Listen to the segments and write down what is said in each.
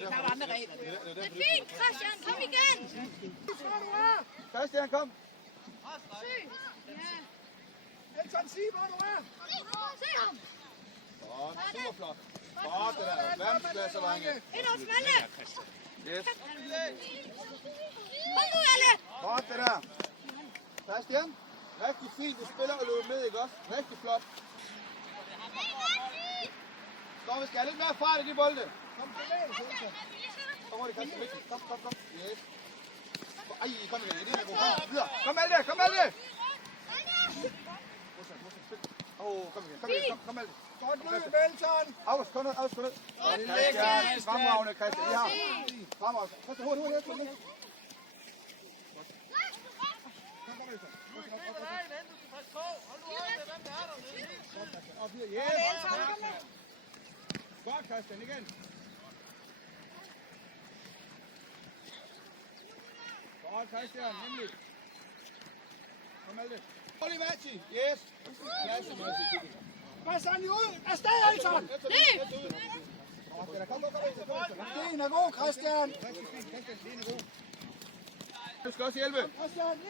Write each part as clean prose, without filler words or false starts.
Der er andre regler. Det er fint, Christian. Kom igen. Christian, kom. Syg. Elton, sig, hvor du er. Se ham. Godt, super flot. Godt, det der. Verdensklasse, drenge. Ind hos Malle. Yes. Kom nu, alle. Godt, det der. Christian, rigtig fint. Du spiller og løber med, ikke også? Rigtig flot. Kom, vi skal have lidt mere fart i de bolde. Kom, kom hurtigt, Christian. Kom, kom, kom. Yes. Ej, kom igen. Det er god. Kom videre. Kom, Malte. Kom, Malte. Kom igen. Kom, Malte. Godt løb, Elton. Aus, kom ned. Christian, fremragende, Christian. Ja. Fremragende. Christian, hurtigt. Kom, Elton. Op her. Yes. Godt, Christian, igen. Godt, Christian, nemlig. Kom, Malte. Olivaci, yes. Christian, ud. Afsted, Elton. Den er god, Christian. Du skal også hjælpe. Christian,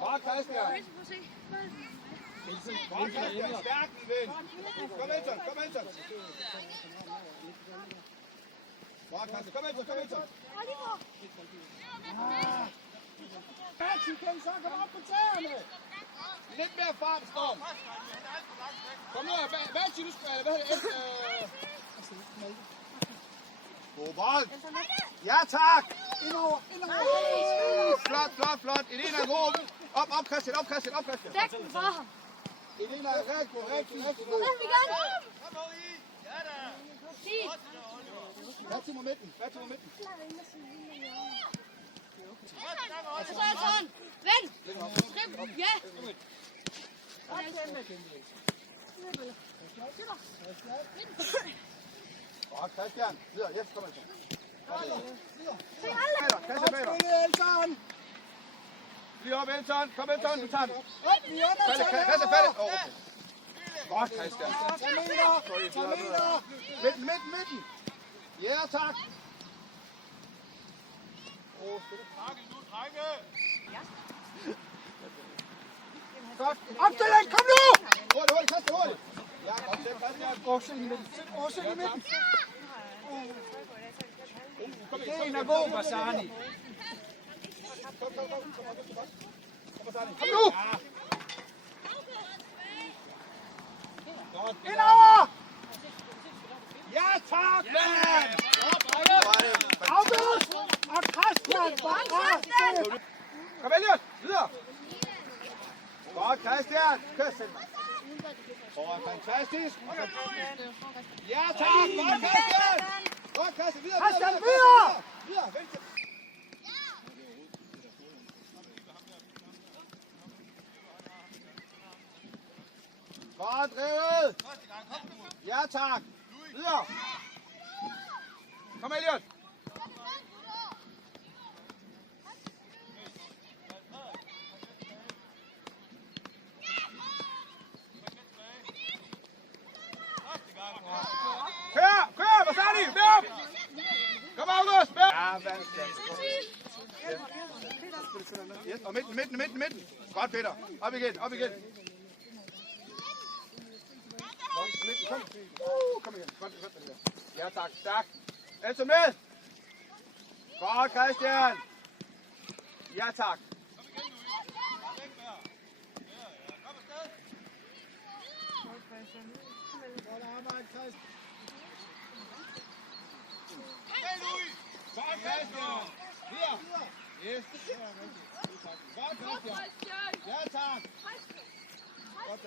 Godt, Christian. Godt, Christian. Stærk den ven. Kom, Elton. Godt, Christian. Kom, Elton. Batsy, kan I så komme op på tæerne? Lidt mere fart, Storm. Kom nu, Batsy, du skal... Hvad hedder det? God bold. Ja, tak. Indover. Flot. Elena er god. Op, Christian. Dæk den for ham. Elena er rigtig god. Kom igen. Hvad til momenten? Og så sådan. Vend. Skriv. Ja. Godt, Christian. Videre. Yes, kom Elton. Godt spillet, Elton. Lige op, Elton. Kom, Elton. Du tager den. Vi undertager. Christian, fat. Okay. Godt, Christian. 3 meter. Midten. Ja, tak. Godt. Opstilling, kom nu! Hurtigt, Christian. Ja, godt til, Christian. Også i midten. Den er god, Bassani. Kom nu! Indover! Ja, tak, mand! August! Og Christian! Kom, Elliot! Videre! Godt, Christian! Kør selv! Fantastisk! Ja, tak! Godt, Christian! Videre! Christian, videre! Godt drevet! Ja, tak! Videre! Kom, Elliot! Kør! Bassani! Med op! Kom, August! Med! Ja, yes, og midten! Godt, Peter! Op igen! Kom. Kom igen. Godt. Ja, tak. Stærk. Elton med! Godt, Christian! Ja, tak. Godt arbejde, Christian. Godt, Christian! Videre! Yes. Godt, Christian! Ja, tak. Godt,